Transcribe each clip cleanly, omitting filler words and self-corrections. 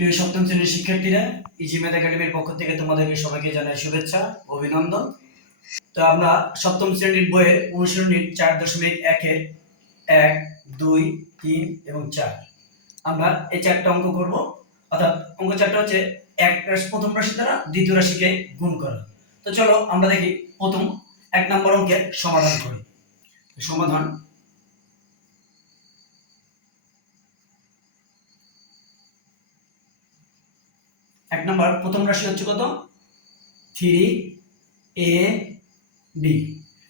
প্রিয় সপ্তম শ্রেণীর শিক্ষার্থীরা, ইজি ম্যাথ একাডেমির পক্ষ থেকে তোমাদেরকে সবাইকে জানাই শুভেচ্ছা, অভিনন্দন। তো আমরা সপ্তম শ্রেণীর বইয়ের অনুশীলনীর 4.1-এর 1, 2, 3 এবং 4 আমরা এই 4টা অঙ্ক করব। অর্থাৎ অঙ্ক 4টা হচ্ছে প্রথম রাশি দ্বারা দ্বিতীয় রাশিকে গুণ করা। তো চলো আমরা দেখি প্রথম 1 নম্বর অঙ্কের সমাধান করি। সমাধান: এক নম্বর প্রথম রাশি হচ্ছে কত? 3ab।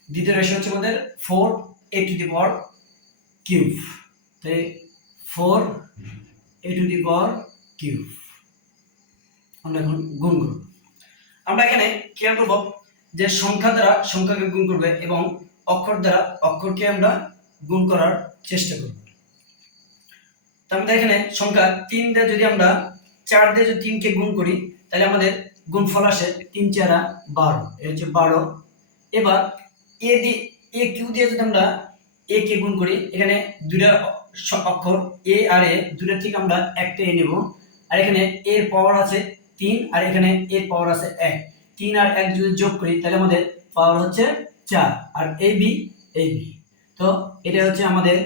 দ্বিতীয় রাশি হচ্ছে আমাদের 4a two the power cube. তাই 4a two the power cube আমরা এখন গুণ করব। আমরা এখানে খেয়াল করব যে সংখ্যা দ্বারা সংখ্যাকে গুণ করবে এবং অক্ষর দ্বারা অক্ষরকে আমরা গুণ করার চেষ্টা করব। তো আমাদের এখানে সংখ্যা 3 দিয়ে যদি আমরা 4 দিয়ে যদি 3 কে গুণ করি তাহলে আমাদের গুণফল আসে 3 4 12। এই হচ্ছে 12। এবার এ কিউ দিয়ে যদি আমরা এ কে গুণ করি, এখানে দুইটা অক্ষর এ আর এ, দুইটা থেকে আমরা একটা এ নেব। আর এখানে এর পাওয়ার আছে 3 আর এখানে এর পাওয়ার আছে 1। 3 আর 1 যদি যোগ করি তাহলে আমাদের পাওয়ার হচ্ছে 4 আর এ বি। তো এটা হচ্ছে আমাদের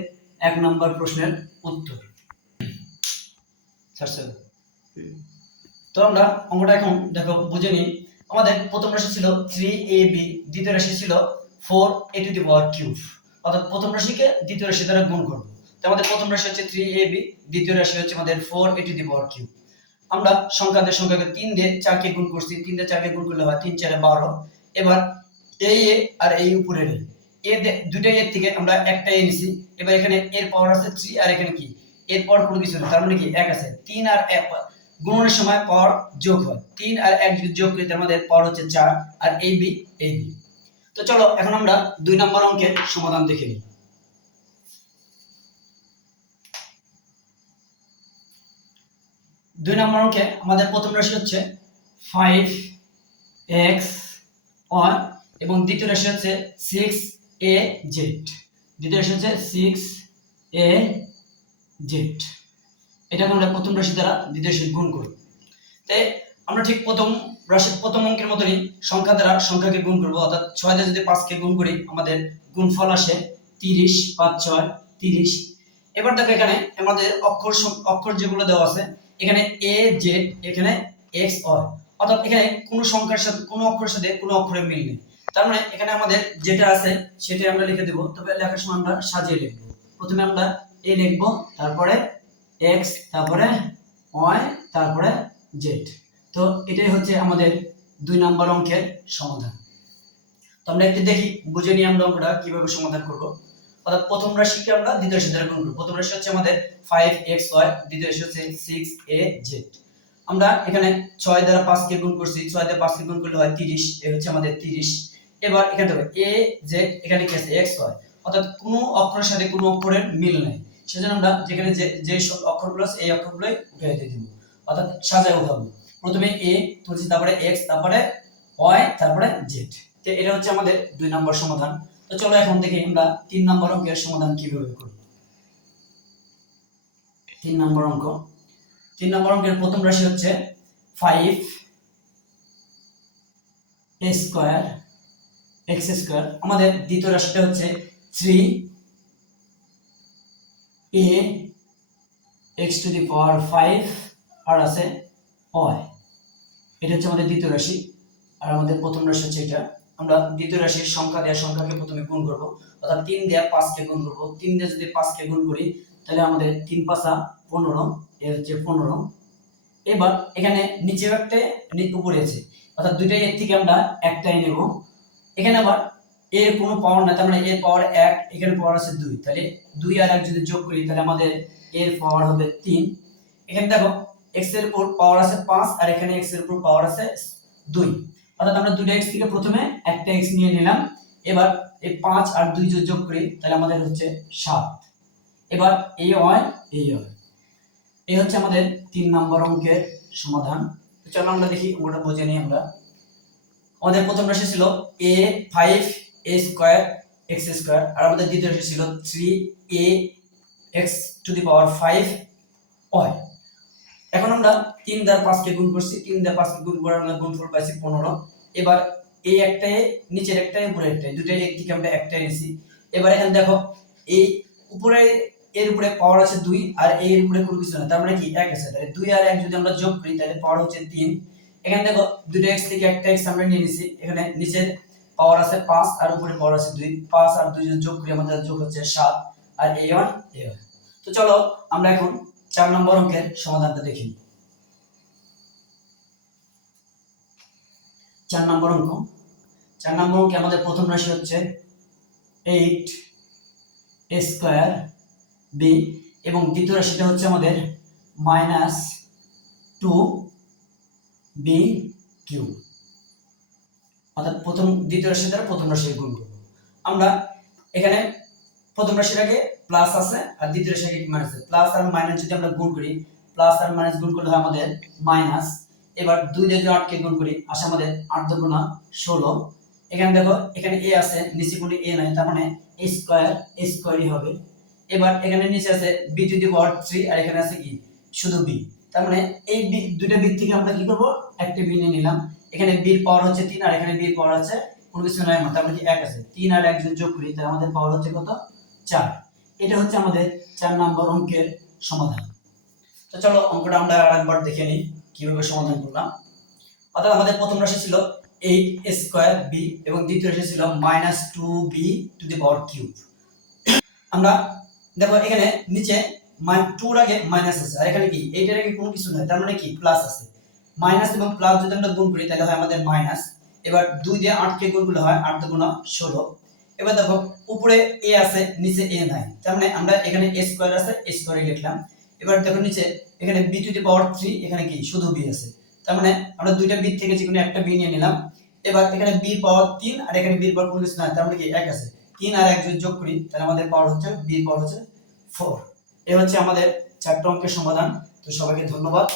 1 নম্বর প্রশ্নের উত্তর। তো আমরা অঙ্কটা এখন দেখো বুঝে নিই। আমাদের প্রথম রাশি ছিল 3ab, দ্বিতীয় রাশি ছিল 4a two the power cube. অর্থাৎ প্রথম রাশিকে দ্বিতীয় রাশি দ্বারা গুণ করব। তো আমাদের প্রথম রাশি হচ্ছে 3ab, দ্বিতীয় রাশি হচ্ছে আমাদের 4a two the power cube. আমরা সংখ্যাকে 3 দিয়ে 4 কে গুণ করছি। 3 দিয়ে 4 কে গুণ করলে হয় 3 4 12। এবার এই এ আর এই উপরের এ দুইটা এর থেকে আমরা একটা এ নিছি। এবার এখানে এর পাওয়ার আছে 3 আর এখানে কি এর পাওয়ার কোনো কিছু নেই, তার মানে কি 1 আছে। 3 আর 1 গুণনের সময় পাওয়ার যোগ হয়। 3 আর 1 যদি যোগ করি তার আমাদের পাওয়ার হচ্ছে 4 আর এই বি। তো চলো এখন আমরা 2 নম্বর অঙ্কের সমাধান দেখে নিই। 2 নম্বর অঙ্কে আমাদের প্রথম রাশি হচ্ছে 5xy এবং দ্বিতীয় রাশি হচ্ছে 6az। দ্বিতীয় রাশি হচ্ছে 6az। এটাকে আমরা প্রথম রাশি দ্বারা দ্বিতীয় রাশি গুণ করব। তাই আমরা ঠিক প্রথম রাশির প্রথম অঙ্কের মতনই সংখ্যা দ্বারা সংখ্যাকে গুণ করব। অর্থাৎ 6 দিয়ে যদি 5 কে গুণ করি আমাদের গুণফল আসে 30। 5 6 30। এবার দেখো এখানে আমাদের অক্ষর যেগুলো দেওয়া আছে, এখানে a z, এখানে x y। অর্থাৎ এখানে কোনো সংখ্যার সাথে কোনো অক্ষরের সাথে কোনো অক্ষরের মিল নেই। তার মানে এখানে আমাদের যেটা আছে সেটাই আমরা লিখে দেব। তবে লেখার সময় আমরা সাজিয়ে লিখব। প্রথমে আমরা a লিখব, তারপরে x, তারপরে y, তারপরে z। তো এটাই হচ্ছে আমাদের 2 নম্বর অঙ্কের সমাধান। তো আমরা একটু দেখি বুঝে নিই আমরা অঙ্কটা কিভাবে সমাধান করব। অর্থাৎ প্রথম রাশিকে আমরা দ্বিতীয় রাশি দ্বারা গুণ করব। প্রথম রাশি হচ্ছে আমাদের 5xy, দ্বিতীয় রাশি হচ্ছে 6az। আমরা এখানে 6 দ্বারা 5 কে গুণ করছি। 6 দ্বারা 5 কে গুণ করলে হয় 30। এই হচ্ছে আমাদের 30। এবার এখানে দেখো a z, এখানে কি আছে xy। অর্থাৎ কোনো অক্ষরের সাথে কোনো অক্ষরের মিল নেই। সেজন্য আমরা যেখানে যে অক্ষরগুলো আছে এই অক্ষরগুলোই উঠিয়ে দিয়ে দিব। অর্থাৎ সাজায় উঠাবো। প্রথমে a তুলছি, তারপরে x, তারপরে y, তারপরে z। তো এটা হচ্ছে আমাদের 2 নম্বর সমাধান। তো চলো এখন দেখি আমরা 3 নম্বর অঙ্কের সমাধান কিভাবে করি। 3 নম্বর অঙ্ক। 3 নম্বর অঙ্কের প্রথম রাশি হচ্ছে 5a স্কয়ার x স্কয়ার। আমাদের দ্বিতীয় রাশিটা হচ্ছে 3a x to the power 5 আর আছে y। এটা হচ্ছে আমাদের দ্বিতীয় রাশি আর আমাদের প্রথম রাশি হচ্ছে এটা। আমরা দ্বিতীয় রাশির সংখ্যা দেওয়া সংখ্যাকে প্রথমে গুণ করব। অর্থাৎ 3 দিয়ে 5 কে গুণ করব। 3 দিয়ে যদি 5 কে গুণ করি তাহলে আমাদের 3 5 15, এর হচ্ছে 15। এবার এখানে নিচে একটা উপরে আছে, অর্থাৎ দুইটা এর থেকে আমরা একটাই নেব। এখানে আবার এর কোনো পাওয়ার না, তার মানে এর পাওয়ার 1, এখানে পাওয়ার আছে 2। তাহলে 2 আর 1 যদি যোগ করি তাহলে আমাদের এর পাওয়ার হবে 3। এখানে দেখো x এর উপর পাওয়ার আছে 5 আর এখানে x এর উপর পাওয়ার আছে 2। অর্থাৎ আমরা দুটো x থেকে প্রথমে একটা x নিয়ে নিলাম। এবার এই 5 আর 2 যদি যোগ করি তাহলে আমাদের হচ্ছে 7। এবার এই হয় এই হচ্ছে আমাদের 3 নম্বর অঙ্কের সমাধান। চলো আমরা দেখি ওটা বুঝে নিই আমরা। আমাদের প্রথম রাশি ছিল a 5a square x square আর আমাদের দ্বিতীয় রাশি ছিল 3a x to the power 5 y। এখন আমরা 3 দ্বারা 5 কে গুণ করছি, 3 দ্বারা 5 কে গুণ করার আমরা গুণফল পাইছি 15। এবার এই একটাই নিচের একটাই উপরের একটাই দুটাই এক থেকে আমরা একটাই নিছি। এবার এখানে দেখো এই উপরে এর উপরে পাওয়ার আছে 2 আর এর উপরে কোনো কিছু না, তার মানে কি 1 আছে। তাহলে 2 আর 1 যদি আমরা যোগ করি তাহলে পাওয়ার হচ্ছে 3। এখানে দেখো দুটো x থেকে একটা x আমরা নিয়ে নিছি, এখানে নিচের পাওয়ার আছে 5 আর উপরে পাওয়ার আছে 2, 5 আর 2 যদি যোগ করি আমাদের যোগ হচ্ছে 7 আর a1 a1। তো চলো আমরা এখন 4 নম্বর অঙ্কের সমাধানটা দেখি। 4 নম্বর অঙ্ক। 4 নম্বর অঙ্কে আমাদের প্রথম রাশি হচ্ছে 8 a স্কয়ার b এবং দ্বিতীয় রাশিটা হচ্ছে আমাদের -2b কিউব। অর্থাৎ দ্বিতীয় রাশি দ্বারা প্রথম রাশি গুণ করব। আমরা এখানে প্রথম রাশির আগে প্লাস আছে আর দ্বিতীয় রাশির আগে মাইনাস আছে। প্লাস আর মাইনাস যদি আমরা গুণ করি, প্লাস আর মাইনাস গুণ করলে হয় আমাদের মাইনাস। এবার 2 দিয়ে যদি 8 কে গুণ করি আসে আমাদের 8 2 গুণা 16। এখানে দেখো এখানে a আছে, নিচে কোনো a নাই, তার মানে a স্কয়ারই হবে। এবার এখানে নিচে আছে b টু দি পাওয়ার 3 আর এখানে আছে কি শুধু b, তার মানে এই দুইটা b থেকে আমরা কি করব একটা b নিয়ে নিলাম। এখানে b এর পাওয়ার হচ্ছে 3 আর এখানে b এর পাওয়ার আছে কোনো কিছু নাই, তার মানে কি 1 আছে। 3 আর 1 যদি যোগ করি তাহলে আমাদের পাওয়ার হচ্ছে কত 4। এটা হচ্ছে আমাদের 4 নম্বর অঙ্কের সমাধান। তো চলো অঙ্কটা আমরা আরেকবার দেখে নিই কিভাবে সমাধান করলাম। অর্থাৎ আমাদের প্রথম রাশি ছিল 8 স্কয়ার b এবং দ্বিতীয় রাশি ছিল -2b two the power cube. আমরা দেখো এখানে নিচে 2 এর আগে মাইনাস আছে আর এখানে কি 8 এর আগে কোনো কিছু নাই, তার মানে কি প্লাস আছে। মাইনাস এবং প্লাস যদি আমরা গুণ করি তাহলে হয় আমাদের মাইনাস। এবার 2 দিয়ে 8 কে গুণ করলে হয় 8 2 গুণা 16। এবার দেখো উপরে a আছে নিচে a নাই, তার মানে আমরা এখানে a স্কয়ার আছে a স্কয়ারই লিখলাম। এবার দেখো নিচে এখানে b টু দি পাওয়ার 3 এখানে কি শুধু b আছে, তার মানে আমরা দুইটা b থেকে যে কোনো একটা b নিয়ে নিলাম। এবার এখানে b এর পাওয়ার 3 আর এখানে b এর পাওয়ার কোনো কিছু নাই, তার মানে কি 1 আছে। 3 আর 1 যদি যোগ করি তাহলে আমাদের পাওয়ার হচ্ছে b এর পাওয়ার হচ্ছে 4। এই হচ্ছে আমাদের 4টা অঙ্কের সমাধান। তো সবাইকে ধন্যবাদ।